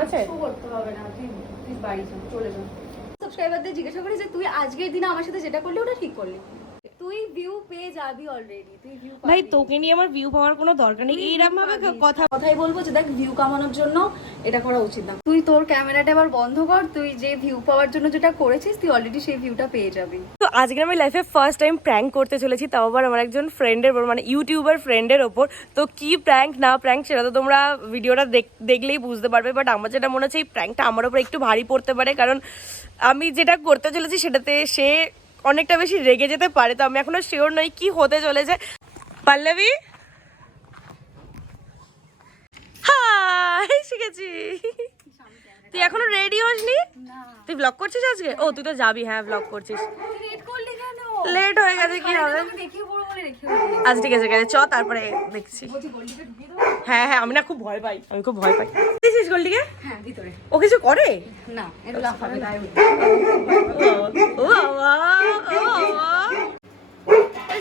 আছে? করতে হবে না তুই তুই বাড়ি চলে যা সাবস্ক্রাইবারদের জিজ্ঞাসা করি যে তুই আজকের দিনে আমার সাথে যেটা করলি ওটা ঠিক করলি? তুই ভিউ পেয়ে যাবি অলরেডি তুই ভিউ ভাই তোকে নিয়ে আমার ভিউ পাওয়ার কোনো দরকার নেই। এইরকম ভাবে কথা কথাই বলব যে দেখ ভিউ কামানোর জন্য এটা করা উচিত না। তুই তোর ক্যামেরাটা এবার বন্ধ কর তুই যে ভিউ পাওয়ার জন্য যেটা করেছিস তুই অলরেডি সেই ভিউটা পেয়ে যাবি। তো আজকে আমি লাইফে ফার্স্ট টাইম প্র্যাঙ্ক করতে চলেছি তাও আবার আমার একজন ফ্রেন্ডের ওপর মানে ইউটিউবার ফ্রেন্ডের ওপর তো কি প্র্যাঙ্ক না প্র্যাঙ্ক সেটা তো তোমরা ভিডিওটা দেখলেই বুঝতে পারবে বাট আমার যেটা মনে হচ্ছে এই প্র্যাঙ্কটা আমার ওপর একটু ভারী পড়তে পারে কারণ আমি যেটা করতে চলেছি সেটাতে সে অনেকটা বেশি রেগে যেতে পারে তো আমি এখনও শিওর নই কি হতে চলেছে। পল্লবী? হাই শিখেছি। তুই এখনও রেডি হসনি? তুই ব্লগ করছিস আজকে? ও তুই তো যাবি হ্যাঁ ব্লগ করছিস। তুই লেট হয়ে গেছে কি হবে? আজ ঠিক আছে আছে চ তারপরে দেখছি। হ্যাঁ হ্যাঁ আমি না খুব ভয় পাই আমি খুব ভয় পাই। দিছিস গোল্ডিকে হ্যাঁ ভিতরে। ও কিছু করে? না এটা লাফাবে গায়ে উঠবে। ও বাবা ও বাবা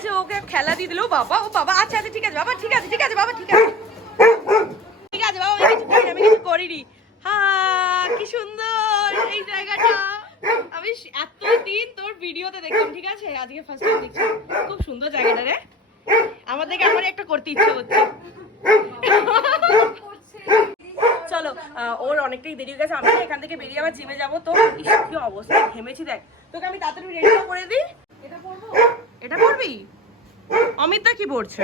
যে ওকে খেলা দিয়ে দিল বাবা ও বাবা আচ্ছা আচ্ছা ঠিক আছে বাবা ঠিক আছে ঠিক আছে বাবা ঠিক আছে। ঠিক আছে বাবা আমি কিছু করিনি আমি কিছু করিনি। হ্যাঁ কি সুন্দর এই জায়গাটা। আমি এতদিন তোর ভিডিওতে দেখলাম ঠিক আছে? আজকে ফার্স্ট টাইম দেখছি। খুব সুন্দর জায়গাটা রে। আমার দেখে আমার একটা করতে ইচ্ছে হচ্ছে। চলো ওর অনেকটাই দেরি হয়ে গেছে। আমি এখান থেকে বেরিয়ে আবার জিমে যাব। তো কি অবস্থা। ঘেমেছি দেখ। তোকে আমি তাড়াতাড়ি রেডিটা করে দিই। এটা পরবো এটা করবি? অমিতদা কি পড়ছে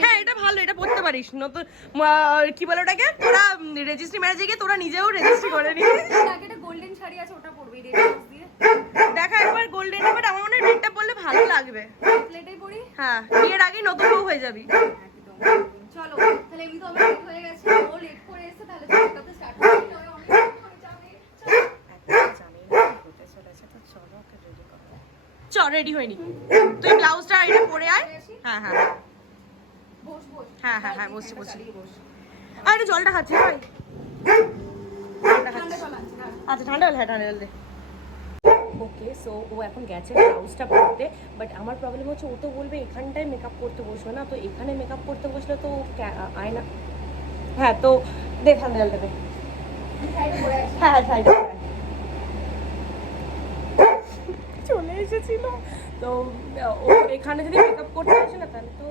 হ্যাঁ এটা ভালো এটা পড়তে পারিস। নতুন কি বলে ওটাকে? তোরা রেজিস্ট্রি ম্যারেজে গিয়ে তোরা নিজেও রেজিস্ট্রি করে নিস গোল্ডেন শাড়ি আছে ওটা পরবি দেখা একবার গোল্ডেন বাট আমার মনে হয় রেডটা পরলে ভালো লাগবে। প্লেটেই পরি? হ্যাঁ বিয়ের আগেই নতুন বউ হয়ে যাবি। একদম চলো তাহলে এমনি তো আমরা হয়ে গেছে ও লেট করে এসেছে তাহলে স্টার্ট করে দিই নয় অনেক late হয়ে যাবে চলো। চ রেডি হয়নি। তুই ব্লাউজটা এটা পরে আয়। হ্যাঁ হ্যাঁ হ্যাঁ। হ্যাঁ হ্যাঁ হ্যাঁ বসছি বসছি। আর একটু জলটা খাচ্ছি ভাই। আচ্ছা ঠান্ডা হ্যাঁ ওকে সো ও এখন গেছে ব্লাউজটা পরতে বাট আমার প্রবলেম হচ্ছে ও তো বলবে এখানটায় মেকআপ করতে বসবে না, তো এখানে মেকআপ করতে বসলে তো আয়না। হ্যাঁ তো দে। হ্যাঁ হ্যাঁ চলে এসেছিল। তো, ও এখানে যদি মেকআপ করতে আসে না, তাহলে তো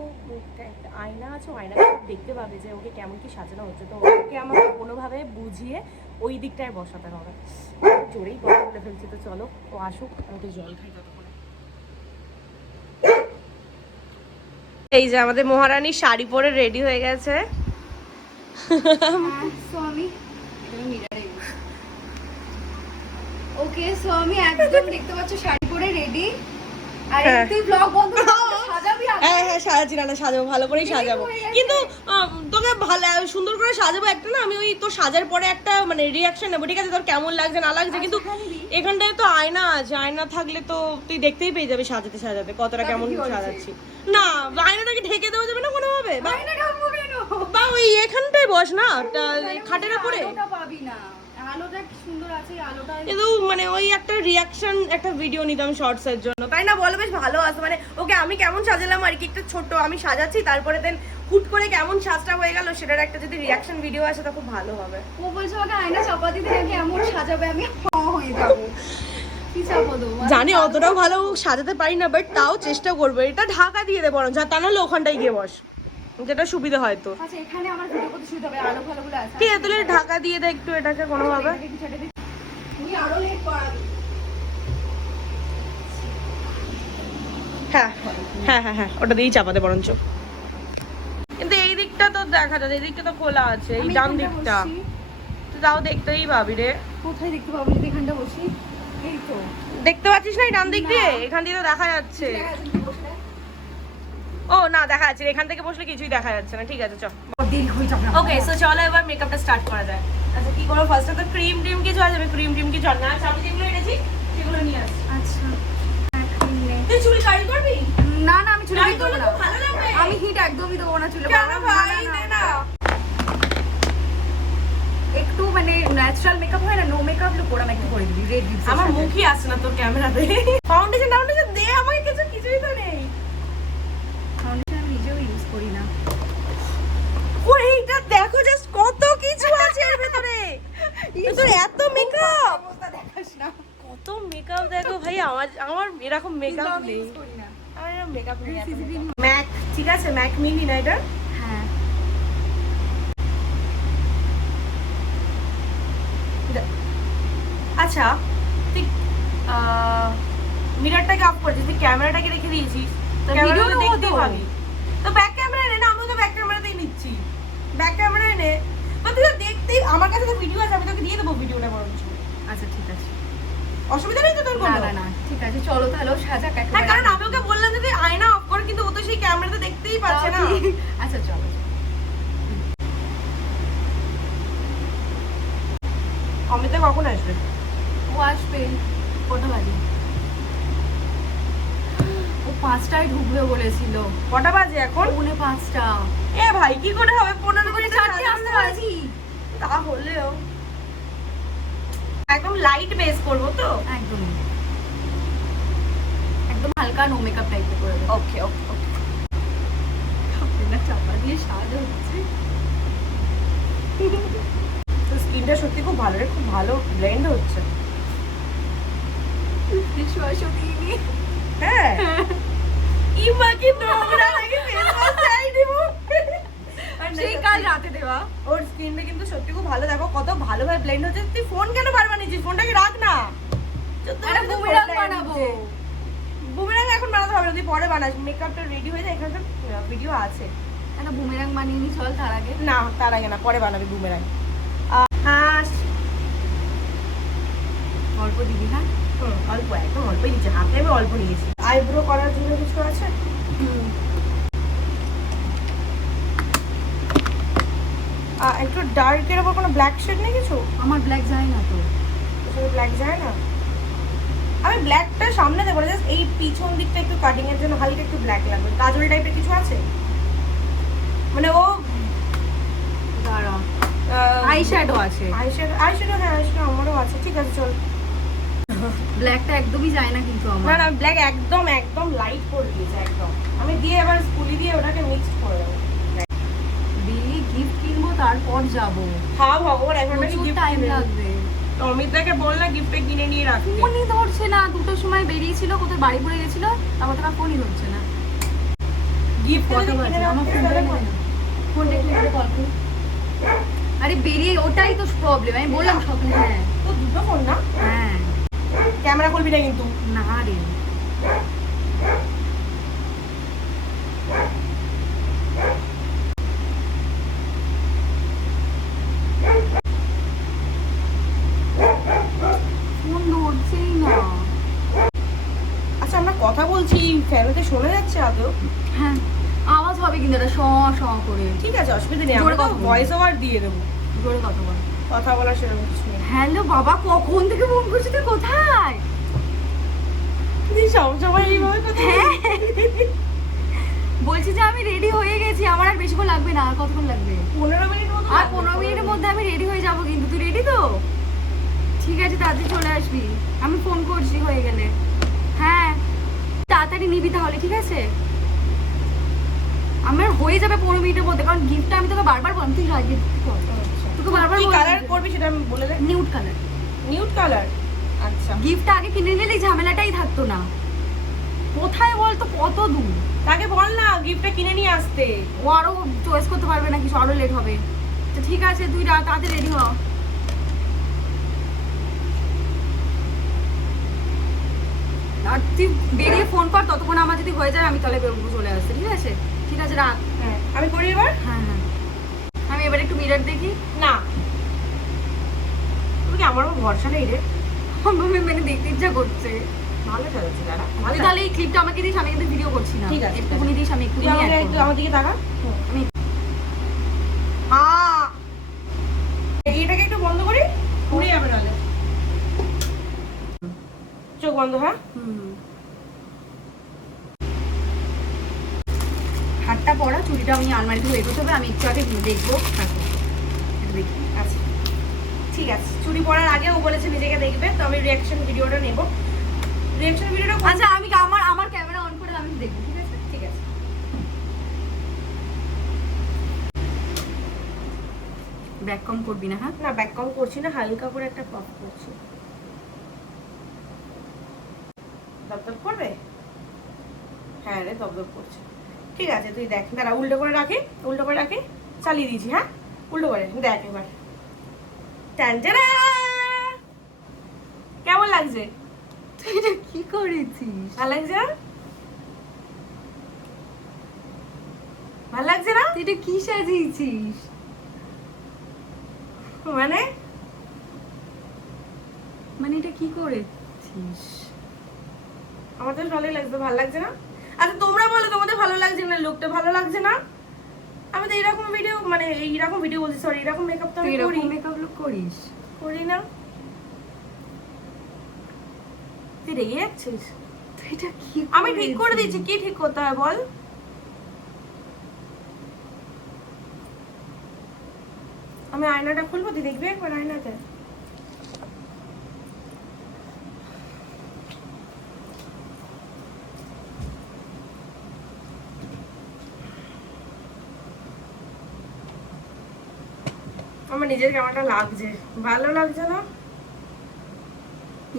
আয়না আছে, ও আয়নাটা দেখতে পাবে যে ওকে কেমন কি সাজানো হচ্ছে। তো ওকে আমাকে কোনোভাবে বুঝিয়ে ওই দিকটায় বসাতে হবে। জোরেই কথা বলে ফেলছি, তো চলো, ও আসুক আমি তো জল খাই এই যে আমাদের মহারানী শাড়ি পরে রেডি হয়ে গেছে। ওকে সো আমি একদম দেখতে পাচ্ছ শাড়ি রেডি আর হ্যাঁ। তুই ব্লগ বন্ধ সাজাবি হ্যাঁ হ্যাঁ সাজাচ্ছি না সাজাবো ভালো করেই সাজাবো। কিন্তু তোকে ভালো সুন্দর করে সাজাবো একটা না আমি ওই সাজার পরে একটা মানে রিয়াকশন নেব ঠিক আছে? তোর কেমন লাগছে না লাগছে? কিন্তু এখানটায় তো আয়না আছে আয়না থাকলে তো তুই দেখতেই পেয়ে যাবি সাজাতে সাজাতে কতটা কেমন সাজাচ্ছি। না আয়নাটাকে ঢেকে দেওয়া যাবে না কোনোভাবে? বা ওই এখানটায় বস না খাটের উপরে পাবি না। আলোটা কি সুন্দর আছে এই আলোটা কিন্তু মানে ওই একটা রিয়াকশন একটা ভিডিও নিতাম শর্টস এর জন্য। তাই না? বলো বেশ ভালো আছে। মানে ওকে আমি কেমন সাজালাম? আর কি একটা ছোট্ট আমি সাজাচ্ছি তারপরে দেন হুট করে কেমন সাজটা হয়ে গেল সেটার একটা যদি রিয়াকশন ভিডিও আসে তা খুব ভালো হবে। ও বলছে আমাকে আয়না চাপা দিতে নাকি এমন সাজাবে আমি হয়ে যাব। দেবো জানি অতটাও ভালো সাজাতে পারি না বাট তাও চেষ্টা করব। এটা ঢাকা দিয়ে দে বরং যা তা নাহলে ওখানটায় গিয়ে বস। যেটা সুবিধা হয় তো। আচ্ছা এখানে আমার ভিডিও করতে সুবিধা হবে আলো ফালোগুলো আছে। ঠিক আছে তাহলে ঢাকা দিয়ে দে একটু এটাকে আরও লেট করাবি। হ্যাঁ হ্যাঁ হ্যাঁ হ্যাঁ ওটা দিয়েই চাপাতে বরঞ্চ। কিন্তু এই দিকটা তো দেখা এই দিকটা তো খোলা আছে এই ডান দিকটা। তাও দেখতেই পাবি রে। কোথায় দেখতে পাবো? যদি এখানটা বসি এই তো। দেখতে পাচ্ছিস না এই ডান দিক দিয়ে? এখান দিয়ে তো দেখা যাচ্ছে দেখা যাচ্ছে তুই বসে দেখ। ও না দেখা যাচ্ছে এখান থেকে বসলে কিছুই দেখা যাচ্ছে না। ঠিক আছে চল। ওকে সো চলো এবার মেকআপটা স্টার্ট করা যায় আচ্ছা কি করব? ফার্স্টে তো ক্রিম টিম কিছু আছে আমি ক্রিম টিম কিছু না আচ্ছা আমি যেগুলো এনেছি সেগুলো নিয়ে আসছি আচ্ছা। হ্যাঁ। তুই চুল কারি করবি? না না আমি চুলে কারি হিট না। ভালো লাগবে। আমি হিট একদমই দেবো না চুলে কেন ভাই? না, একটু মানে ন্যাচারাল মেকআপ হয় না নো মেকআপ লুক ওরা একটু করে দিবি। রেড লিপস আমার মুখই আসছে না তোর ক্যামেরাতে ফাউন্ডেশন ফাউন্ডেশন দে আমাকে কিছু কিছুই তো নেই ফাউন্ডেশন আমি নিজেও ইউজ করি না তোর এত মেকআপ না। কত মেকআপ দেখো ভাই আমার আমার এরকম মেকআপ নেই। use করি না। আমার এরকম মেকআপ নেই ম্যাক ঠিক আছে ম্যাক মিনি না এটা? হ্যাঁ। আচ্ছা তুই মিরারটাকে অফ করেছিস তুই ক্যামেরাটাকে রেখে দিয়েছিস video তো। পাবি। ব্যাক ক্যামেরা নে না আমিও তো ব্যাক ক্যামেরাতেই নিচ্ছি। ব্যাক ক্যামেরা নে। বা তুই দেখতেই আমার কাছে তো ভিডিও আছে আমি তোকে দিয়ে দেবো ভিডিওটা বরঞ্চ আচ্ছা ঠিক আছে। অসুবিধা নেই তো তোর কোনো? না না ঠিক আছে চলো তাহলে ও সাজাক হ্যাঁ কারণ আমি ওকে বললাম যে তুই আয়না অফ কর কিন্তু ও তো সেই ক্যামেরাতে দেখতেই পাচ্ছে না। আচ্ছা চলো। অমিতা কখন আসবে? ও আসবে কটা বাজে? ও পাঁচটায় ঢুকবে বলেছিল। কটা বাজে এখন? পৌনে পাঁচটা। এ ভাই কি করে হবে? পনেরো করে চারটে আসতে পারছি তাহলেও। একদম লাইট বেস করব তো? একদম একদম হালকা নো মেকআপ টাইপের করে ওকে ওকে ওকে না চাপা দিয়ে সাজা হচ্ছে। তো স্কিনটা সত্যি খুব ভালো রে খুব ভালো ব্লেন্ড হচ্ছে। দিইনি। হ্যাঁ। ইমা কি নোংরা লাগে ফেস ওয়াশ চাই দিব। সেই কাল রাতে দেওয়া। ওর স্কিনটা কিন্তু সত্যি খুব ভালো দেখো কত ভালোভাবে ব্লেন্ড হচ্ছে। তুই ফোন কেন বারবার নিচ্ছিস ফোনটাকে রাখ না? বুমিরাং বানাবো। বুমিরাং এখন বানাতে হবে না তুই পরে বানাস। মেকআপটা রেডি হয়ে যায় এখানকার ভিডিও আছে। একটা বুমেরাং বানিয়ে নি চল তার আগে। না তার আগে না পরে বানাবি বুমেরাং হ্যাঁ গল্প দিবি হ্যাঁ? হুম, অল্প একদম অল্পই দিচ্ছি। হাতে আমি অল্প নিয়েছি। আইব্রো করার জন্য কিছু আছে? একটু ডার্কের ওপর কোনো ব্ল্যাক শেড নেই কিছু আমার ব্ল্যাক যায় না তো। ব্ল্যাক যায় না? আমি ব্ল্যাকটা সামনে দেবো জাস্ট এই পিছন দিকটা একটু কাটিং এর জন্য হালকা একটু ব্ল্যাক লাগবে। কাজল টাইপের কিছু আছে? মানে ও দাঁড়া আই শ্যাডো আছে। আইশ্যাডো আইশ্যাডো হ্যাঁ আইশ্যাডো আমারও আছে। ঠিক আছে চল। ব্ল্যাকটা একদমই যায় না কিন্তু না আমার না ব্ল্যাক একদম একদম লাইট করে দিয়েছে একদম। আমি দিয়ে এবার স্কুলি দিয়ে ওটাকে মিক্স করে দেবো। তারপর যাব। হ্যাঁ ভগবান এখন নাকি গিফট টাইম লাগবে। অমিতাকে বল না গিফটে কিনে নিয়ে রাখতে। ফোনই ধরছে না দুটোর সময় বেরিয়েছিল কোথায় বাড়ি পড়ে গেছিল তারপর তোমার ফোনই ধরছে না। গিফট কত বাজে আমার ফোনটা এনে দে না। ফোনটা একটু এনে কল করি। আরে বেরিয়ে ওটাই তো প্রবলেম আমি বললাম স্বপ্নে হ্যাঁ। তো দুটো ফোন না? হ্যাঁ। ক্যামেরা খুলবি না কিন্তু। না রে ফোন ধরছেই না আচ্ছা আমরা কথা বলছি ফ্যামিলিতে হ্যাঁ। আওয়াজ হবে কিন্তু এটা শ শ করে। ঠিক আছে অসুবিধা নেই আমরা ভয়েস ওভার দিয়ে দেবো। জোরে কথা বল। কথা বলার সেরকম কিছু নেই। হ্যালো বাবা কখন থেকে ফোন করছিস? তুই কোথায়? তুই সবসময় এইভাবে কথা হ্যাঁ। বলছি যে আমি রেডি হয়ে গেছি। আমার আর বেশিক্ষণ লাগবে না আর কতক্ষণ লাগবে? পনেরো মিনিট মতো আর পনেরো মিনিটের মধ্যে আমি রেডি হয়ে যাব কিন্তু। তুই রেডি তো? ঠিক আছে তাড়াতাড়ি চলে আসবি। আমি ফোন করছি হয়ে গেলে। তাড়াতাড়ি নিবি তাহলে ঠিক আছে? আমার হয়ে যাবে পনেরো মিনিটের মধ্যে কারণ গিফটটা আমি তোকে বারবার বললাম। তুই রাজি। তোকে বারবার কি কালার করবি সেটা আমি বলে দে। নিউড কালার নিউড কালার আচ্ছা। গিফটটা আগে কিনে নিলে ঝামেলাটাই থাকতো না। কোথায় বলতো কত দূর? তাকে বল না গিফটটা কিনে নিয়ে আসতে। ও আরও চয়েস করতে পারবে না কিছু আরও লেট হবে। তো ঠিক আছে তুই রাত তাড়াতাড়ি রেডি হ। আর তুই বেরিয়ে ফোন কর ততক্ষণ আমার যদি হয়ে যায় আমি তাহলে বেরোবো চলে আসতে ঠিক আছে? ঠিক আছে রাখ। হ্যাঁ আমি করি এবার? হ্যাঁ হ্যাঁ। আমি এবার একটু মিরার দেখি। না। তুমি কি আমার ভরসা নেই রে? আমার মানে দেখতে ইচ্ছা করছে। ভালো তুই তাহলে এই ক্লিপটা আমাকে দিস আমি কিন্তু ভিডিও করছি না। ঠিক আছে, একটুখানি দিস আমি একটু আমার দিকে তাকা। আমি হ্যাঁ এটাকে একটু বন্ধ করি উড়ে যাবে নাহলে চোখ বন্ধ হ্যাঁ? চুড়িটা আমি আলমারিতে বের করতে হবে আমি একটু আগে দেখব দেখি আচ্ছা। ঠিক আছে চুরি পরার আগে ও বলেছে নিজেকে দেখবে তো আমি রিয়াকশন ভিডিওটা নেব। রিয়াকশন ভিডিওটা আচ্ছা আমি আমার আমার ক্যামেরা অন করে আমি দেখব ঠিক আছে? ঠিক আছে। ব্যাক কম করবি না হ্যাঁ? না ব্যাক কম করছি না হালকা করে একটা পপ করছি। দপদপ করবে? হ্যাঁ রে দপদপ করছে। ঠিক আছে তুই দেখ দাঁড়া উল্টো করে রাখি উল্টো করে রাখি চালিয়ে দিয়েছি হ্যাঁ? উল্টো করে দেখ এবার। কেমন লাগছে? তুই এটা কি করেছিস? ভালো লাগছে না? ভালো লাগছে না? তুই এটা কি সাজিয়েছিস? মানে? মানে এটা কি করেছিস? আমার তো ভালোই লাগছে ভালো লাগছে না? আচ্ছা তোমরা বলো তোমাদের ভালো লাগছে না? লুকটা ভালো লাগছে না? আমি তো এরকম ভিডিও মানে এইরকম ভিডিও বলছি সরি এরকম মেকআপ তো আমি করি মেকআপ লুক করিস? করি না। তুই রেগে যাচ্ছিস? তুই এটা কি আমি ঠিক করে দিচ্ছি কি ঠিক করতে হয় বল? আমি আয়নাটা খুলবো তুই দেখবি একবার আয়নাতে? আমার নিজের কেমনটা লাগছে? ভালো লাগছে না?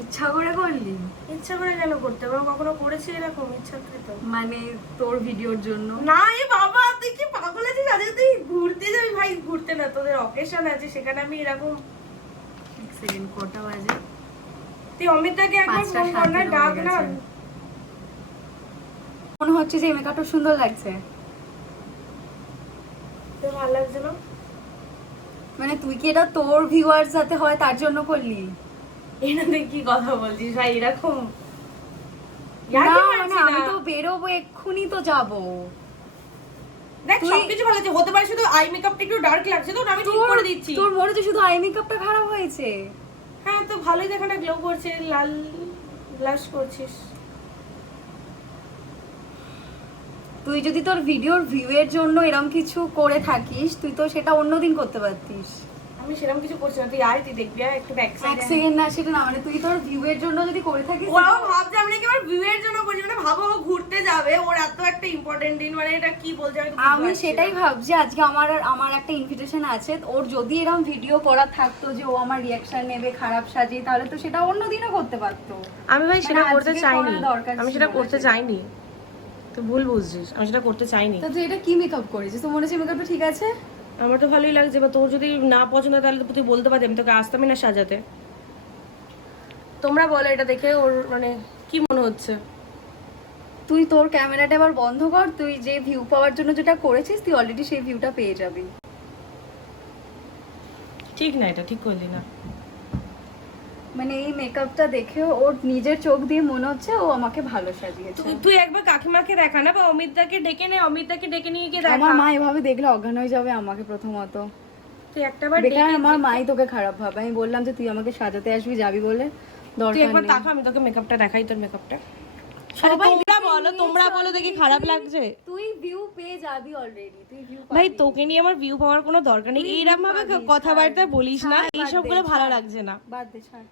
ইচ্ছা করে করলি। ইচ্ছা করে কেন করতে পারো কখনো করেছি এরকম ইচ্ছা তো। মানে তোর ভিডিওর জন্য? না এ বাবা তুই কি পাগল আছিস? আজকে তুই ঘুরতে যাবি ভাই ঘুরতে না তোদের অকেশন আছে সেখানে আমি এরকম এক সেকেন্ড কটা বাজে? তুই অমিতদাকে একবার ফোন কর না ডাক না। মনে হচ্ছে যে মেকআপটা সুন্দর লাগছে। তোর ভালো লাগছে না? মানে তুই কি এটা তোর ভিউয়ার্স যাতে হয় তার জন্য করলি? কি কথা বলছিস ভাই? এরকম আমি তো বেরোবো এক্ষুনি তো যাব। দেখ তুই- সবকিছু ভালো আছে। হতে পারে শুধু আই মেকআপটা একটু ডার্ক লাগছে তো আমি ঠিক করে দিচ্ছি। তোর মনে তো শুধু আই মেকআপটা খারাপ হয়েছে? হ্যাঁ তো ভালোই দেখাটা গ্লো করছে লাল ব্লাশ করছিস। তুই যদি তোর ভিডিওর ভিউয়ের জন্য এরম কিছু করে থাকিস তুই তো সেটা অন্যদিন করতে পারতিস। আমি সেরকম কিছু করছি না। তুই আয় তুই দেখবি আয় একটু ব্যাক এক সেকেন্ড না সেটা না মানে তুই তোর ভিউয়ের জন্য যদি করে থাকিস ওরাও ভাবছে আমি নাকি আমার ভিউয়ের জন্য করছি? মানে ভাবো ও ঘুরতে যাবে। ওর এত একটা ইম্পর্টেন্ট দিন মানে এটা কি বলছে আমি আমি সেটাই। ভাবছি আজকে আমার আর আমার একটা ইনভিটেশন আছে। ওর যদি এরকম ভিডিও করা থাকতো যে ও আমার রিয়াকশন নেবে খারাপ সাজিয়ে তাহলে তো সেটা অন্য দিনও করতে পারতো। আমি ভাই সেটা মানে করতে চাইনি। দরকার আমি সেটা করতে চাইনি। তো ভুল বুঝছিস। আমি সেটা করতে চাইনি। তো তুই এটা কি মেকআপ করেছিস তো মনে হচ্ছে মেকআপটা ঠিক আছে? আমার তো ভালোই লাগছে বা তোর যদি না পছন্দ তাহলে তো তুই বলতে পারতি আমি তোকে আসতামই না সাজাতে। তোমরা বলো এটা দেখে ওর মানে কি মনে হচ্ছে। তুই তোর ক্যামেরাটা এবার বন্ধ কর তুই যে ভিউ পাওয়ার জন্য যেটা করেছিস তুই অলরেডি সেই ভিউটা পেয়ে যাবি। ঠিক না এটা ঠিক করলি না। মানে এই মেকআপটা দেখে ওর নিজের চোখ দিয়ে মনে হচ্ছে ও আমাকে ভালো সাজিয়েছে। তুই- একবার কাকিমাকে দেখা না বা অমিতদাকে ডেকে নে অমিতদাকে ডেকে নিয়ে গিয়ে দেখা। আমার মা এভাবে দেখলে অজ্ঞান হয়ে যাবে আমাকে প্রথমত। তুই একটা বার বেকার ডেকে আমার মাই তোকে খারাপ ভাবে। আমি বললাম যে তুই আমাকে সাজাতে আসবি যাবি বলে তুই একবার তাকা আমি তোকে মেকআপটা দেখাই তোর মেকআপটা সবাই তোমরা বলো তোমরা বলো দেখি খারাপ লাগছে। তুই ভিউ পেয়ে যাবি অলরেডি তুই ভিউ ভাই তোকে নিয়ে আমার ভিউ পাওয়ার কোনো দরকার নেই। এইরকম ভাবে কথাবার্তা বলিস না ছাড়, বাদ এই সবগুলো দে, ভালো লাগছে না। বাদ দে ছাড়।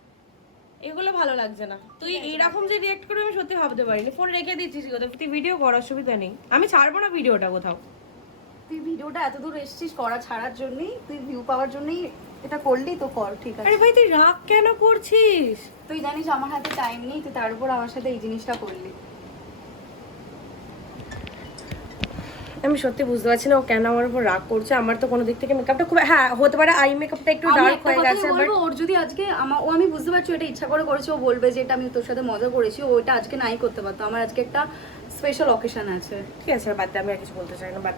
এগুলো ভালো লাগছে না। তুই এরকম যে রিয়েক্ট করবি আমি সত্যি ভাবতে পারিনি। ফোন রেখে দিচ্ছিস কোথাও তুই ভিডিও করার অসুবিধা নেই। আমি ছাড়বো না ভিডিওটা কোথাও। তুই ভিডিওটা এত দূর এসেছিস করা ছাড়ার জন্যই তুই ভিউ পাওয়ার জন্যই এটা করলি তো কর ঠিক আছে। আরে ভাই তুই রাগ কেন করছিস? তুই জানিস আমার হাতে টাইম নেই তুই তার উপর আমার সাথে এই জিনিসটা করলি। আমি সত্যি বুঝতে পারছি না ও কেন আমার উপর রাগ করছে। আমার তো কোনো দিক থেকে মেকআপটা খুব হ্যাঁ হতে পারে আই মেকআপটা একটু ডার্ক হয়ে গেছে বাট ওর যদি আজকে আমার ও আমি বুঝতে পারছি এটা ইচ্ছা করে করেছে ও বলবে যে এটা আমি তোর সাথে মজা করেছি ও এটা আজকে নাই করতে পারতো। আমার আজকে একটা স্পেশাল অকেশন আছে। ঠিক আছে বাদ দে আমি আর কিছু বলতে চাই না বাদ।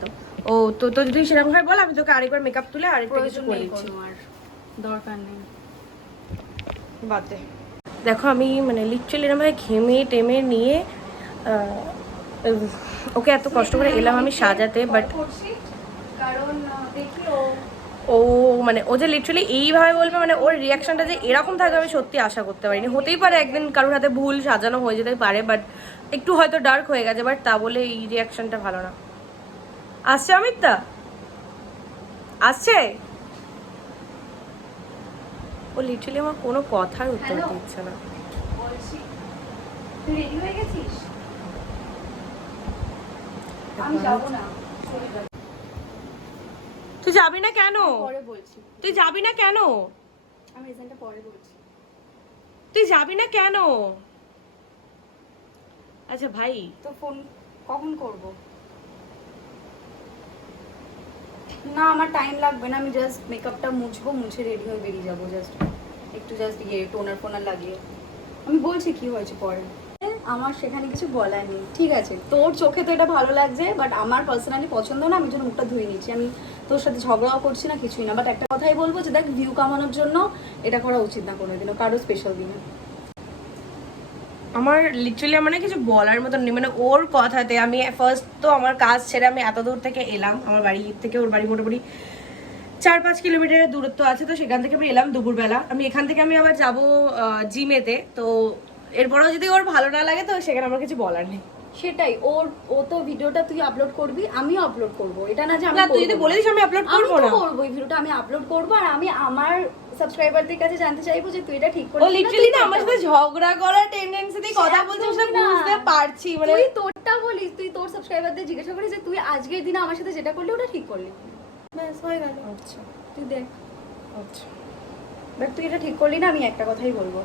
ও তো তো যদি সেরকম হয় বল আমি তোকে আরেকবার মেকআপ তুলে আরেকটা কিছু করে দিচ্ছি আর দরকার নেই। বাদ দে। দেখো আমি মানে লিটারালি এরকম ঘেমে টেমে নিয়ে ওকে এত কষ্ট করে এলাম আমি সাজাতে বাট কারণ ও ও মানে ও যে লিটারালি এইভাবে বলবে মানে ওর রিয়াকশনটা যে এরকম থাকবে আমি সত্যি আশা করতে পারিনি। হতেই পারে একদিন কারোর হাতে ভুল সাজানো হয়ে যেতে পারে বাট একটু হয়তো ডার্ক হয়ে গেছে বাট তা বলে এই রিয়াকশনটা ভালো না। আসছে অমিতদা? আসছে? ও লিটারালি আমার কোনো কথার উত্তর দিচ্ছে না। রেডি হয়ে গেছিস? তুই যাবি না কেন? পরে বলছি। তুই যাবি না কেন? আমি রিজনটা পরে বলছি। তুই যাবি না কেন? আচ্ছা ভাই। তো ফোন কখন করব? না আমার টাইম লাগবে না। আমি জাস্ট মেকআপটা মুছবো মুছে রেডি হয়ে বেরিয়ে যাব জাস্ট একটু জাস্ট ইয়ে টোনার ফোনার লাগিয়ে। আমি বলছি কি হয়েছে পরে। আমার সেখানে কিছু বলার নেই। ঠিক আছে, তোর চোখে তো এটা ভালো লাগছে বাট আমার পার্সোনালি পছন্দ না, আমি জন্য মুখটা ধুয়ে নিচ্ছি। আমি তোর সাথে ঝগড়াও করছি না, কিছুই না বাট একটা কথাই বলব যে দেখ ভিউ কামানোর জন্য এটা করা উচিত না কোনোদিনও কারও স্পেশাল দিনে। আমার লিটারালি আমার কিছু বলার মতন নেই মানে ওর কথাতে আমি ফার্স্ট তো আমার কাজ ছেড়ে আমি এত দূর থেকে এলাম, আমার বাড়ি থেকে, ওর বাড়ি মোটামুটি চার পাঁচ কিলোমিটারের দূরত্ব আছে, তো সেখান থেকে আমি এলাম দুপুরবেলা। আমি এখান থেকে আমি আবার যাব জিমেতে, তো এরপরেও যদি ওর ভালো না লাগে তো সেখানে আমার কিছু বলার নেই। সেটাই ওর ও তো ভিডিওটা তুই আপলোড করবি আমিও আপলোড করব। এটা না যে আমি তুই যদি বলে দিস আমি আপলোড আমি করব না। করব এই ভিডিওটা আমি আপলোড করব আর আমি আমার সাবস্ক্রাইবারদের কাছে জানতে চাইব যে তুই এটা ঠিক ও করেছিস লিটারালি না আমার সাথে ঝগড়া করার টেন্ডেন্সিতেই কথা বলছে সেটা বুঝতে পারছি মানে তুই তোরটা বলিস তুই তোর সাবস্ক্রাইবারদের জিজ্ঞাসা করিস যে তুই আজকের দিনে আমার সাথে যেটা করলি ওটা ঠিক করলি। ব্যাস হয়ে গেল। আচ্ছা তুই দেখ। আচ্ছা। বাট তুই এটা ঠিক করলি না আমি একটা কথাই বলব।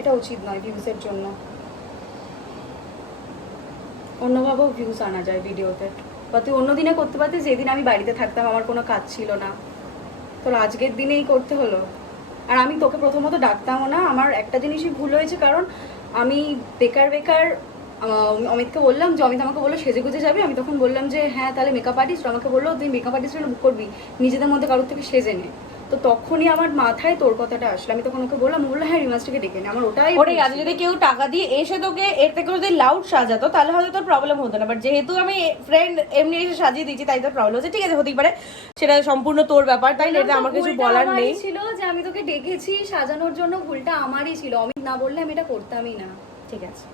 এটা উচিত নয় ভিউজের জন্য। অন্যভাবেও ভিউজ আনা যায় ভিডিওতে বা তুই অন্য দিনে করতে পারতিস, যেদিন আমি বাড়িতে থাকতাম আমার কোনো কাজ ছিল না। তোর আজকের দিনেই করতে হলো। আর আমি তোকে প্রথমত ডাকতামও না, আমার একটা জিনিসই ভুল হয়েছে, কারণ আমি বেকার বেকার অমিতকে বললাম যে, অমিত আমাকে বলল, সেজে গুজে যাবি? আমি তখন বললাম যে হ্যাঁ তাহলে মেকআপ আর্টিস্ট আমাকে বলল, তুই মেকআপ আর্টিস্ট বুক করবি, নিজেদের মধ্যে কারোর থেকে সেজে নে। তো তখনই আমার মাথায় তোর কথাটা আসলো। আমি তখন ওকে বললাম বলল হ্যাঁ রিমাসটিকে ডেকে নে। আমার ওটাই ওরে আজ যদি কেউ টাকা দিয়ে এসে তোকে এর থেকে যদি লাউড সাজাতো তাহলে হয়তো তোর প্রবলেম হতো না। বাট যেহেতু আমি ফ্রেন্ড এমনি এসে সাজিয়ে দিচ্ছি তাই তোর প্রবলেম হচ্ছে। ঠিক আছে হতেই পারে। সেটা সম্পূর্ণ তোর ব্যাপার তাই না? এটা আমার কিছু বলার নেই। ছিল যে আমি তোকে ডেকেছি সাজানোর জন্য ভুলটা আমারই ছিল। অমিত না বললে আমি এটা করতামই না। ঠিক আছে।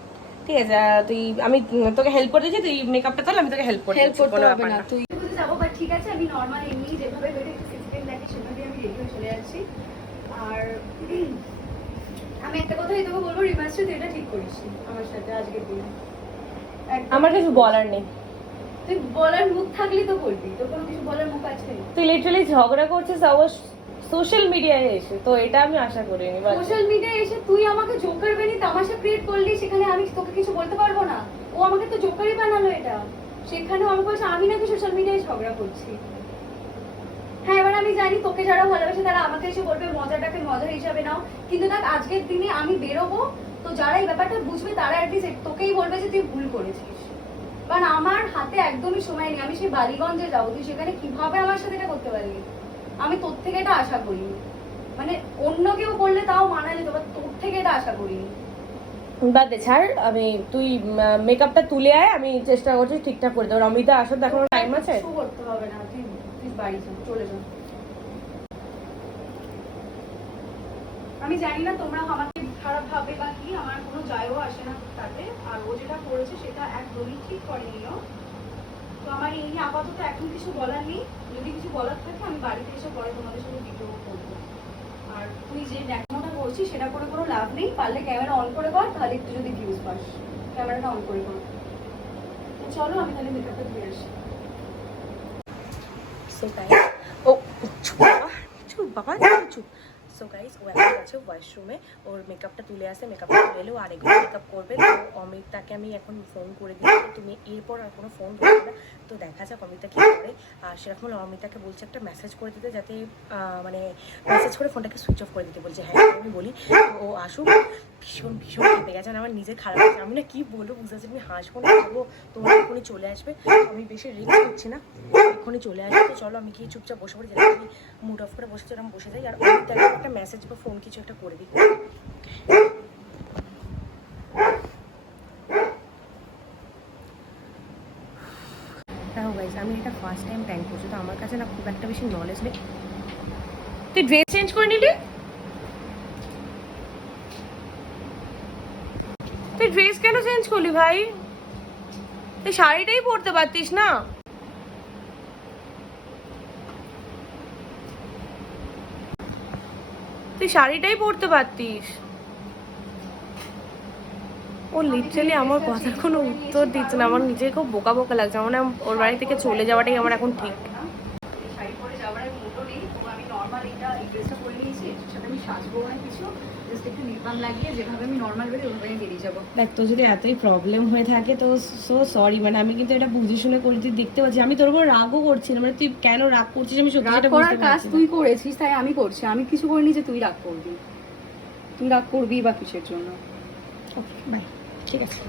ঠিক আছে তুই আমি তোকে হেল্প করে দিচ্ছি তুই মেকআপটা তাহলে আমি তোকে হেল্প করে হেল্প করতে হবে না না। তুই। যাব? বাট ঠিক আছে আমি নর্মাল এমনি যেভাবে বেরোই একটু সিস্টেম দেখে সেভাবে আমি যাচ্ছি আর আমি একটা কথাই তোকে বলব রিমাস্টার তুই এটা ঠিক করিস আমার সাথে আজকের দিনে। আমার কিছু বলার নেই। তুই বলার মুখ থাকলেই তো বলবি তোর কোনো কিছু বলার মুখ আছে? তুই লিটারালি ঝগড়া করছিস আবার সোশ্যাল মিডিয়ায় এসে তো এটা আমি আশা করিনি সোশ্যাল মিডিয়ায় এসে তুই আমাকে জোকার বেনি তামাশা ক্রিয়েট করলি সেখানে আমি তোকে কিছু বলতে পারব না? ও আমাকে তো জোকারই বানালো এটা। সেখানেও আমাকে বলছে আমি নাকি সোশ্যাল মিডিয়ায় ঝগড়া করছি? আমি জানি তোকে যারা ভালোবাসে তারা আমাকে এসে বলবে মজাটাকে মজা হিসাবে নাও। কিন্তু দেখ আজকের দিনে আমি বেরোবো তো যারা এই ব্যাপারটা বুঝবে তারা অ্যাটলিস্ট তোকেই বলবে যে তুই ভুল করেছিস। কারণ আমার হাতে একদমই সময় নেই। আমি সেই বালিগঞ্জে যাব তুই সেখানে কীভাবে আমার সাথে এটা করতে পারলি? আমি তোর থেকে এটা আশা করিনি। মানে অন্য কেউ করলে তাও মানা যেত বাট তোর থেকে এটা আশা করিনি। বাদ দে ছাড়। আমি তুই মেকআপটা তুলে আয় আমি চেষ্টা করছি ঠিকঠাক করে দেবো। অমিতা আসার দেখানো টাইম আছে? করতে হবে না। তুই বাড়ি চলে যা। আমি জানি না তোমরা আমাকে খারাপ ভাবে বা কি, আমার কোনো যায়ও আসে না তাতে। আর ও যেটা করেছে সেটা একদমই ঠিক করেনি ও। তো আমার এই নিয়ে আপাতত এখন কিছু বলার নেই। যদি কিছু বলার থাকে, আমি বাড়িতে এসে পরে তোমাদের সাথে ভিডিও করব। আর তুই যে দেখানোটা করছিস সেটা করে কোনো লাভ নেই। পারলে ক্যামেরা অন করে কর, তাহলে একটু যদি ভিউজ পাস। ক্যামেরাটা অন করে কর। চলো, আমি তাহলে মেকআপটা ধুয়ে আসি। ও চুপ বাবা। চুপ বাবা চুপ সো গাইস ও এখন আছে ওয়াশরুমে ওর মেকআপটা তুলে আসে মেকআপটা তুলে এলেও আরেকবার মেকআপ করবে। তো অমিতাকে আমি এখন ফোন করে দিচ্ছি। তুমি এরপর আর কোনো ফোন করবে না। তো দেখা যাক অমিতা কী করে। আর সেরকম অমিতাকে বলছে একটা মেসেজ করে দিতে, যাতে মানে মেসেজ করে ফোনটাকে সুইচ অফ করে দিতে বলছে। হ্যাঁ আমি বলি। ও আসুক। ভীষণ ভীষণ কেঁপে গেছে। আমার নিজের খারাপ লাগছে। আমি না কি বলব, বুঝতে পারছি আমি হাসবো না বলব তোমার এক্ষুনি চলে আসবে। আমি বেশি রিস্ক করছি না। এক্ষুনি চলে আসবে, তো চলো আমি কি চুপচাপ বসে পড়ি আমি মুড অফ করে বসে যেরকম বসে যাই। আর একটা মেসেজ বা ফোন কিছু একটা করে দিই। আমি এটা ফার্স্ট টাইম প্র্যাঙ্ক করছি, তো আমার কাছে না খুব একটা বেশি নলেজ নেই। তুই ড্রেস চেঞ্জ করে নিলি? তুই ড্রেস কেন চেঞ্জ করলি ভাই? তুই শাড়িটাই পরতে পারতিস না। তুই শাড়িটাই পরতে পারতিস। ও লিটারালি আমার কথার কোনো উত্তর দিচ্ছে না। আমার নিজে খুব বোকা বোকা লাগছে। মানে ওর বাড়ি থেকে চলে যাওয়াটাই আমার এখন ঠিক। আমি সাজবো না কিছু। জাস্ট লাগিয়ে যেভাবে আমি নর্মাল বেরোই ওইভাবে বেরিয়ে যাব। দেখ তোর যদি এতই প্রবলেম হয়ে থাকে তো সো সরি মানে আমি কিন্তু এটা বুঝে শুনে দেখতে পাচ্ছি আমি তোর উপর রাগও করছি না মানে তুই কেন রাগ করছিস আমি সত্যি রাগ করার বুঝতে কাজ তুই করেছিস তাই আমি করছি। আমি কিছু করিনি যে তুই রাগ করবি। তুই রাগ করবি বা কিসের জন্য? ওকে বাই ঠিক আছে।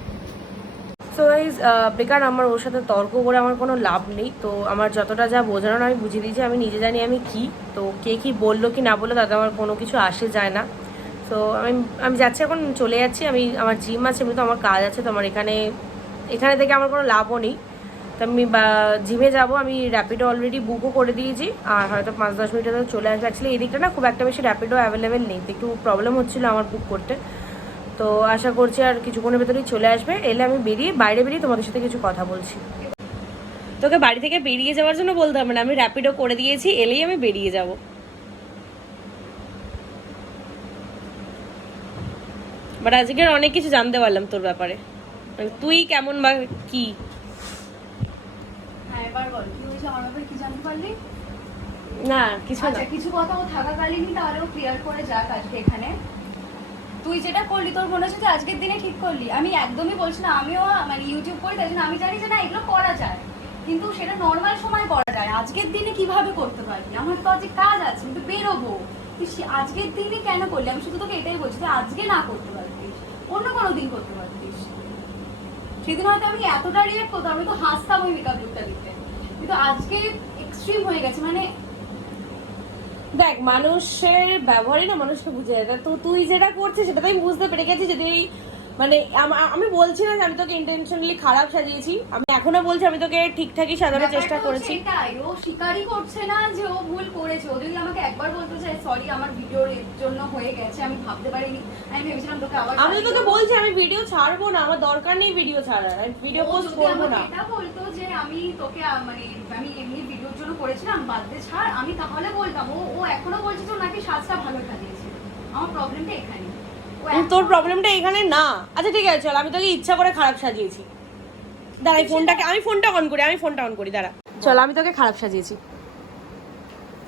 সো গাইজ বেকার আমার ওর সাথে তর্ক করে আমার কোনো লাভ নেই। তো আমার যতটা যা বোঝানোর আমি বুঝিয়ে দিয়েছি আমি নিজে জানি আমি কি। তো কে কি বলল কি না বলল তাতে আমার কোনো কিছু আসে যায় না। তো আমি আমি যাচ্ছি এখন, চলে যাচ্ছি। আমি, আমার জিম আছে এমনি তো আমার কাজ আছে, তো আমার এখানে এখানে থেকে আমার কোনো লাভও নেই। তো আমি জিমে যাব, আমি র্যাপিডো অলরেডি বুকও করে দিয়েছি। আর হয়তো পাঁচ, দশ মিনিটে তো চলে আসবে। অ্যাকচুয়ালি এই দিকটা না খুব একটা বেশি র্যাপিডো অ্যাভেলেবেল নেই। তো একটু প্রবলেম হচ্ছিল আমার বুক করতে। তো আশা করছি আর কিছুক্ষণের ভেতরেই চলে আসবে। এলে আমি বেরিয়ে, বাইরে বেরিয়ে তোমাদের সাথে কিছু কথা বলছি। তোকে বাড়ি থেকে বেরিয়ে যাওয়ার জন্য বলতে হবে না। আমি র্যাপিডো করে দিয়েছি, এলেই আমি বেরিয়ে যাব। বাট আজকে অনেক কিছু জানতে পারলাম তোর ব্যাপারে। মানে তুই কেমন বা কি? হ্যাঁ না কিছু না। আচ্ছা কিছু কথা ও থাকাকালীনই তাহলেও ক্লিয়ার করে যাক আজকে এখানে। তুই যেটা করলি তোর মনে হচ্ছে আজকের দিনে ঠিক করলি। আমি একদমই বলছি না আমিও মানে ইউটিউব করি তাই জন্য আমি জানি যে না এগুলো করা যায়। কিন্তু সেটা নর্মাল সময় করা যায়। আজকের দিনে কীভাবে করতে পারবি আমার তো আজকে কাজ আছে আমি তো বেরোবো। তুই আজকের দিনে কেন করলি? আমি শুধু তোকে এটাই বলছি আজকে না করতে অন্য কোনো দিন করতে পারতিস। সেদিন হয়তো আমি এতটা রিয়েক্ট করতাম, আমি তো হাসতাম ওই মেকআপ লুকটা দিতে কিন্তু আজকে এক্সট্রিম হয়ে গেছে মানে দেখ, মানুষের ব্যবহারই না মানুষকে বুঝে যায় তো তুই যেটা করছিস, সেটা তো আমি বুঝতে পেরে গেছি যদি মানে আম- আমি বলছি না যে আমি তোকে ইন্টেনশনালি খারাপ সাজিয়েছি। আমি এখনও বলছি আমি তোকে ঠিকঠাকই সাজানোর চেষ্টা করেছি। হচ্ছে ও স্বীকারই করছে না যে ও ভুল করেছে। ও যদি আমাকে একবার বলতো যে সরি আমার ভিডিওর জন্য হয়ে গেছে আমি ভাবতে পারিনি। আমি ভেবেছিলাম তোকে আবার আমি তোকে বলছি আমি ভিডিও ছাড়বো না। আমার দরকার নেই ভিডিও ছাড়ার। আমি ভিডিও পোস্ট করব না। এটা বলতো যে আমি তোকে মানে আমি এমনি ভিডিওর জন্য করেছিলাম বাদ দে ছাড়। আমি তাহলে বলতাম। ও ও এখনও বলছে যে নাকি সাজটা ভালো সাজিয়েছে। আমার প্রবলেমটা এখানে তোর প্রবলেমটা এখানে না। আচ্ছা ঠিক আছে চল আমি তোকে ইচ্ছা করে খারাপ সাজিয়েছি। দাঁড়াই ফোনটাকে আমি ফোনটা অন করি আমি ফোনটা অন করি দাঁড়া। চল আমি তোকে খারাপ সাজিয়েছি।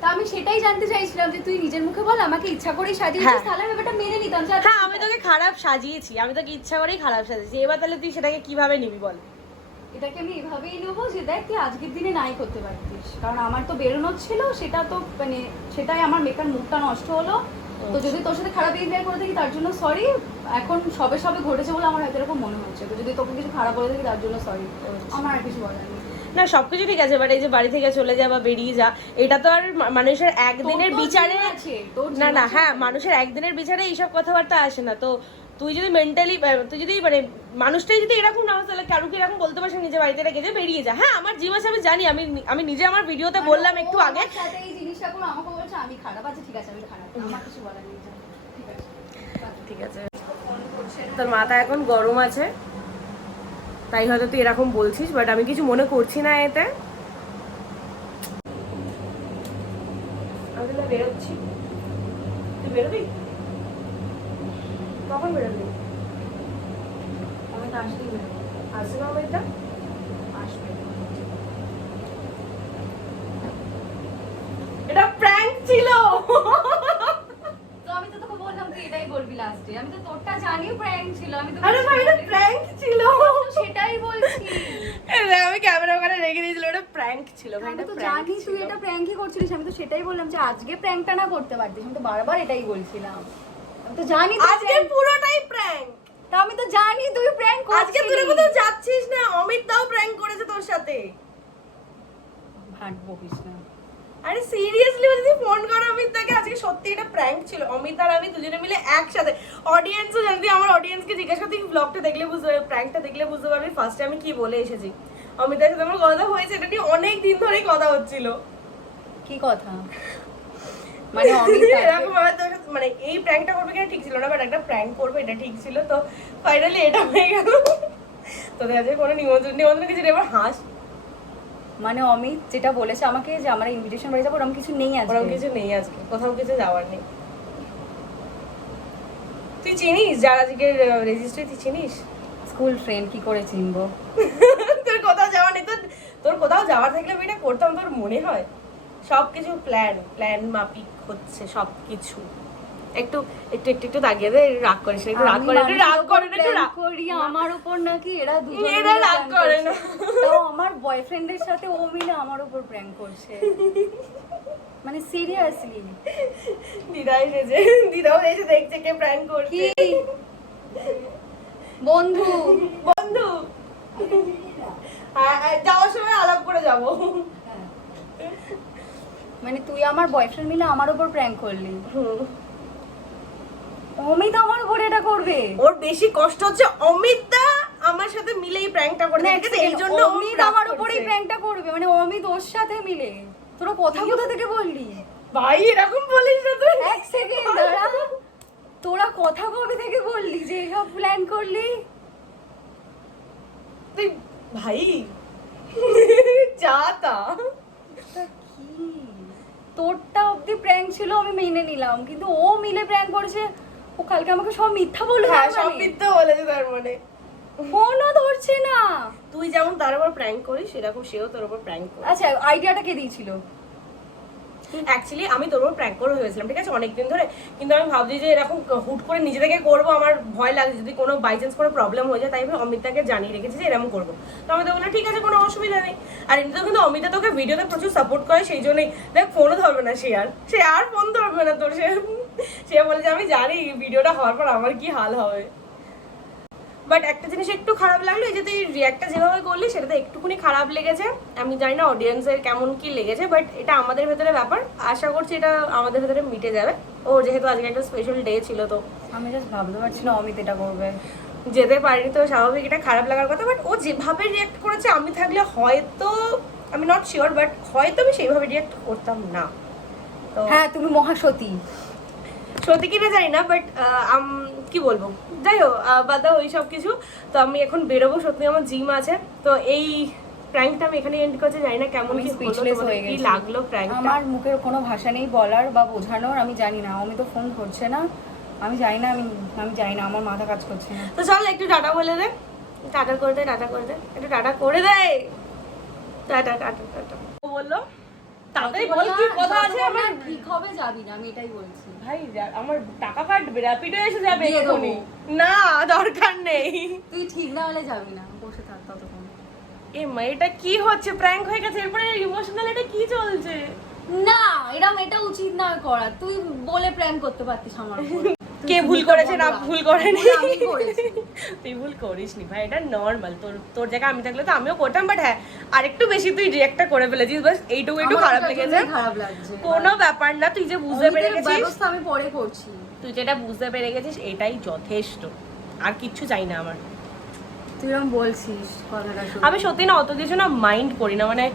তা আমি সেটাই জানতে চাইছিলাম যে তুই নিজের মুখে বল আমাকে ইচ্ছা করেই সাজিয়েছিস হ্যাঁ। তাহলে আমি ব্যাপারটা মেনে নিতাম যে হ্যাঁ আমি তোকে খারাপ সাজিয়েছি আমি তোকে ইচ্ছা করেই খারাপ সাজিয়েছি। এবার তাহলে তুই সেটাকে কীভাবে নিবি বল? এটাকে আমি এভাবেই নেব যে দেখ তুই আজকের দিনে নাই করতে পারতিস। কারণ আমার তো বেরোনোর ছিল সেটা তো মানে সেটাই আমার মেকার মুখটা নষ্ট হলো। তো যদি তোর সাথে খারাপ বিহেভিয়ার করে থাকি তার জন্য সরি এখন সবে সবে ঘটেছে বলে আমার হয়তো এরকম মনে হচ্ছে। তো যদি তোকে কিছু খারাপ বলে থাকি তার জন্য সরি আমার আর কিছু বলার নেই। না সবকিছু ঠিক আছে বাট এই যে বাড়ি থেকে চলে যা বা বেরিয়ে যা এটা তো আর মানুষের একদিনের বিচারে জীবন না না হ্যাঁ মানুষের একদিনের বিচারে এইসব কথাবার্তা আসে না। তো তুই যদি মেন্টালি তুই যদি মানে মানুষটাই যদি এরকম না হয় তাহলে কারু কি এরকম বলতে পারছিস নিজের বাড়িতে রেখে যে বেরিয়ে যা? হ্যাঁ আমার জীব আছে আমি জানি আমি আমি নিজে আমার ভিডিওতে মানে বললাম একটু আগে। আমার সাথে এই করে আমাকে বলছে আমি খারাপ আছে ঠিক আছে আমি খারাপ। আমার কিছু বলার নেই ঠিক আছে। তোর মাথা এখন গরম আছে তাই হয়তো তুই এরকম বলছিস বাট আমি কিছু মনে করছি না এতে। আমি বেরোচ্ছি। তুই বেরোবি? কখন বেরোবি? আমি তো আসলেই বেরোবো। আসবে না এটা আসবে এটা প্র্যাঙ্ক ছিল। তো আমি তো তোকে বললাম তুই এটাই বলবি লাস্টে আমি তো তোরটা জানি প্র্যাঙ্ক ছিল। আমি তো আরে ভাই এটা প্র্যাঙ্ক ছিল। সেটাই বলছি। আমি ক্যামেরা ওখানে রেখে দিয়েছিল এটা প্র্যাঙ্ক ছিল ভাই এটা তো জানি তুই এটা প্র্যাঙ্কই করছিলিস আমি তো সেটাই বললাম যে আজকে প্র্যাঙ্কটা না করতে পারতিস। আমি তো বারবার এটাই বলছিলাম। আমি তো জানি আজকে পুরোটাই প্র্যাঙ্ক তা আমি তো জানি তুই প্র্যাঙ্ক আজকে তুই কোথাও যাচ্ছিস না? অমিত দাও প্র্যাঙ্ক করেছে তোর সাথে। ভাট বকিস না। আরে সিরিয়াসলি যদি ফোন করো অমিত তাকে আজকে সত্যি এটা প্র্যাঙ্ক ছিল। অমিত আর আমি দুজনে মিলে একসাথে অডিয়েন্সও জানতি আমার অডিয়েন্সকে জিজ্ঞাসা করতে ব্লগটা দেখলে বুঝতে পারবে প্র্যাঙ্কটা দেখলে বুঝতে পারবি ফার্স্টে আমি কি বলে এসেছি? অমিতের সাথে আমার কথা হয়েছে এটা নিয়ে অনেক দিন ধরেই কথা হচ্ছিল। কি কথা? মানে এরকম মানে এই প্র্যাঙ্কটা করবে কিনা ঠিক ছিল না বাট একটা প্র্যাঙ্ক করবে এটা ঠিক ছিল তো ফাইনালি এটা হয়ে গেল। তোদের আজকে কোনো নিমন্ত্রণ নিমন্ত্রণ কিছু এবার হাস মানে অমিত যেটা বলেছে আমাকে যে আমরা ইনভিটেশন বাড়ি যাব ওরকম কিছু নেই ওরকম আজকে কিছু নেই আজকে কোথাও কিছু যাওয়ার নেই। তুই চিনিস যার আজকে রেজিস্ট্রি তুই চিনিস? স্কুল ফ্রেন্ড কি করে চিনবো? তোর কোথাও যাওয়ার নেই তোর তোর কোথাও যাওয়ার থাকলে আমি এটা করতাম তোর মনে হয়? সবকিছু প্ল্যান প্ল্যান মাফিক হচ্ছে সবকিছু। একটু একটু একটু একটু তাকিয়ে দে রাগ করিস না, একটু রাগ করে একটু রাগ করে না, একটু রাগ করি আমার উপর নাকি এরা দুজনে এরা রাগ করে না। তাও আমার বয়ফ্রেন্ডের সাথে ও মিলে আমার উপর প্র্যাঙ্ক করছে। মানে সিরিয়াসলি দিদা এসেছে দিদাও এসে দেখছে কে প্র্যাঙ্ক করছে। বন্ধু। বন্ধু। হ্যাঁ, হ্যাঁ, যাওয়ার সময় আলাপ করে যাব। মানে তুই আমার বয়ফ্রেন্ড মিলে আমার উপর প্র্যাঙ্ক করলি। অমিত আমার উপর এটা করবে। ওর বেশি কষ্ট হচ্ছে অমিত দা আমার সাথে মিলে এই প্র্যাঙ্কটা করে না, দেখেছে এই জন্য অমিত আমার। উপরেই প্র্যাঙ্কটা করবে মানে অমিত ওর সাথে মিলে। তোরা কথা কোথা থেকে বললি? ভাই এরকম বলিস না তুই। এক সেকেন্ড দাঁড়া। তোরা কথা কবে থেকে বললি যে এসব প্ল্যান করলি? তুই ভাই যা তা। তা কি? তোরটা অব্দি প্র্যাঙ্ক ছিল আমি মেনে নিলাম। কিন্তু ও মিলে প্র্যাঙ্ক করেছে ও কালকে আমাকে সব মিথ্যা বলল হ্যাঁ সব মিথ্যা মিথ্যে বলেছে তার মানে। ফোনও ধরছে না। তুই যেমন তার উপর প্র্যাঙ্ক করিস সেরকম সেও তোর উপর প্র্যাঙ্ক করে আচ্ছা আইডিয়াটা কে দিয়েছিল? অ্যাকচুয়ালি আমি তোর উপর প্র্যাঙ্ক করে হয়েছিলাম ঠিক আছে? অনেকদিন ধরে। কিন্তু আমি ভাবছি যে এরকম হুট করে নিজে থেকে করব আমার ভয় লাগছে। যদি কোনো বাই চান্স কোনো প্রবলেম হয়ে যায় তাই আমি অমিতাকে জানিয়ে রেখেছি যে এরকম করব। তো আমি তো বললাম ঠিক আছে কোনো অসুবিধা নেই। আর এমনিতেও কিন্তু অমিতা তোকে ভিডিওতে প্রচুর সাপোর্ট করে সেই জন্যই। দেখ ফোনও ধরবে না সে আর। সে আর ফোন ধরবে না তোর সে সে বলে যে আমি জানি ভিডিওটা হওয়ার পর আমার কি হাল হবে। বাট একটা জিনিস একটু খারাপ লাগল এই যে তুই রিয়াক্টটা যেভাবে করলি সেটাতে একটুখানি খারাপ লেগেছে। আমি জানি না অডিয়েন্সের কেমন কি লেগেছে বাট এটা আমাদের ভেতরে ব্যাপার। আশা করছি এটা আমাদের ভেতরে মিটে যাবে। ও যেহেতু আজকে একটা স্পেশাল ডে ছিল তো। আমি জাস্ট ভাবতে পারছি না অমিত এটা করবে। যেতে পারিনি তো স্বাভাবিক এটা খারাপ লাগার কথা বাট ও যেভাবে রিয়াক্ট করেছে আমি থাকলে হয়তো আমি নট শিওর বাট হয়তো আমি সেইভাবে রিয়াক্ট করতাম না। হ্যাঁ তুমি মহাসতী। সত্যি কিনা জানি না বাট কি বলব? যাই হোক বাদ ওই সব কিছু। তো আমি এখন বেরোবো সত্যি আমার জিম আছে। তো এই প্র্যাঙ্কটা আমি এখানে এন্ড করতে জানি না কেমন কি স্পিচলেস হয়ে গেছি। লাগল প্র্যাঙ্কটা আমার মুখের কোনো ভাষা নেই বলার বা বোঝানোর আমি জানি না। আমি তো ফোন ধরছে না। আমি জানি না আমি আমি জানি না আমার মাথা কাজ করছে না। তো চল একটু টাটা বলে দে। টাটা করে দে টাটা করে দে। একটু টাটা করে দে। Tata tata tata. ও বলল তাড়াতাড়ি বল কি কথা আছে আমার? ঠিক হবে যাবি না আমি এটাই বলছি। ভাই আমার টাকা কাটবে র্যাপিডো এসে যাবে দিয়ে না দরকার নেই। তুই ঠিক না হলে যাবি না বসে থাক ততক্ষণ। এ মা এটা কি হচ্ছে? প্র্যাঙ্ক হয়ে গেছে এরপরে ইমোশনাল এটা কি চলছে? না এরম এটা উচিত না করা। তুই বলে প্র্যাঙ্ক করতে পারতিস আমার কে ভুল করেছে না ভুল করেনি? তুই ভুল করিস নি ভাই এটা নর্মাল তোর তোর জায়গায় আমি থাকলে তো আমিও করতাম বাট হ্যাঁ আরেকটু বেশি তুই রিয়াক্টটা করে ফেলেছিস বাস এইটুকু একটু খারাপ লেগেছে। খারাপ লাগছে। কোনো ব্যাপার না তুই যে বুঝতে পেরে গেছিস আমি পরে করছি। তুই যেটা বুঝতে পেরে গেছিস এটাই যথেষ্ট। আর কিচ্ছু চাই না আমার। তুই এরকম বলছিস আমি সত্যি না অত কিছু না মাইন্ড করি না মানে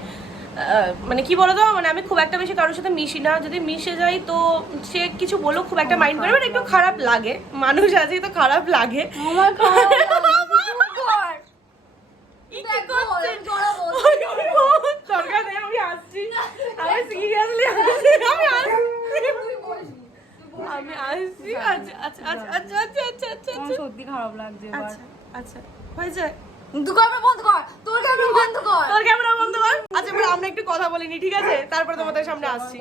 মানে কি বলতো? মানে আমি খুব একটা বেশি কারোর সাথে মিশি না। যদি মিশে যাই তো সে কিছু বলো খুব একটা মাইন্ড করে বাট একটু খারাপ লাগে। মানুষ আছে তো খারাপ লাগে। করছে? বল, জড়াবো। দরকার নেই আমি আসছি। আমি সিরিয়াসলি আসছি আমি আসছি। তুই বলবি। আমি আসছি। আচ্ছা আচ্ছা আচ্ছা আচ্ছা আচ্ছা আচ্ছা আচ্ছা। আচ্ছা সত্যি খারাপ লাগছে আচ্ছা আচ্ছা। হয়েছে তুই ক্যামেরা বন্ধ কর তোর ক্যামেরা বন্ধ কর। তোর ক্যামেরা বন্ধ কর। আচ্ছা আমরা একটু কথা বলিনি ঠিক আছে? তারপর তোমাদের সামনে আসছি।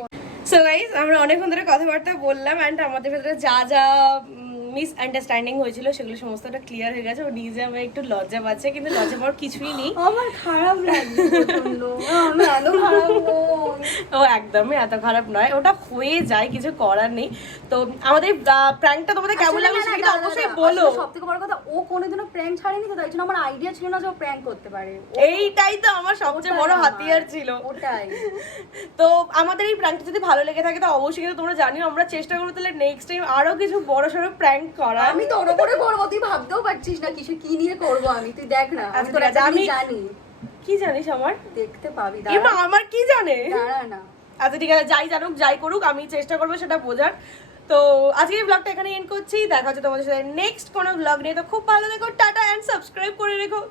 সো গাইস আমরা অনেকক্ষণ ধরে কথাবার্তা বললাম অ্যান্ড আমাদের ভেতরে যা যা মিস আন্ডারস্ট্যান্ডিং হয়েছিল সেগুলো সমস্তটা ক্লিয়ার হয়ে গেছে। ও নিজে আমার একটু লজ্জা পাচ্ছে কিন্তু লজ্জা পাওয়ার কিছুই নেই। আমার খারাপ লাগছে। ও একদমই এত খারাপ নয়। ওটা হয়ে যায় কিছু করার নেই। তো আমাদের প্র্যাঙ্কটা তোমাদের কেমন লাগল সেটা অবশ্যই বলো। সবথেকে বড় কথা ও কোনোদিনও প্র্যাঙ্ক ছাড়েনি তো তাই জন্য আমার আইডিয়া ছিল না যে ও প্র্যাঙ্ক করতে পারে। এইটাই তো আমার সবচেয়ে বড় হাতিয়ার ছিল। ওটাই। তো আমাদের এই প্র্যাঙ্কটা যদি ভালো লেগে থাকে তো অবশ্যই কিন্তু তোমরা জানিও। আমরা চেষ্টা করব তাহলে নেক্সট টাইম আরও কিছু বড় সড়ো প্র্যাঙ্ক করার। আমি উপরে করব তুই ভাবতেও পারছিস না কিছু কি নিয়ে করব আমি। তুই দেখ না আমি আচ্ছা, তোর আমি- জানি। কি জানিস আমার? দেখতে পাবি দাঁড়া। আমার কি জানে? দাঁড়া না। আচ্ছা ঠিক আছে যাই জানুক যাই করুক আমি চেষ্টা করব সেটা বোঝার। তো আজকে এই ব্লগটা এখানে এন্ড করছি। দেখা হচ্ছে তোমাদের সাথে নেক্সট কোনো ব্লগ নিয়ে। তো খুব ভালো দেখো টাটা অ্যান্ড সাবস্ক্রাইব করে রেখো।